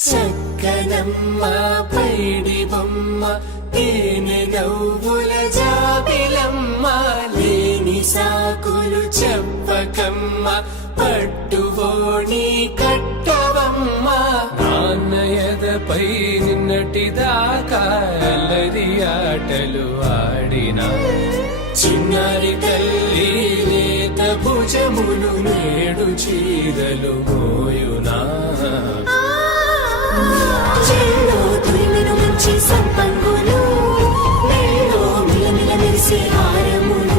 చక్కనమ్మ పైడి బొమ్మ తేనె నవ్వుల జాబిలమ్మ లేని సాకులు చెప్పకమ్మ పట్టువోణి కట్టవమ్మ నాన్నయదపై నిన్నటిదాకా అల్లరి ఆటలు ఆడినా చిన్నారి తల్లి లేత భుజములు నేడు చీరలు మోయునా చెల్లో తురిమెను మంచి సంపంగులు మెల్లో మిలమిల మెరిసే హారములు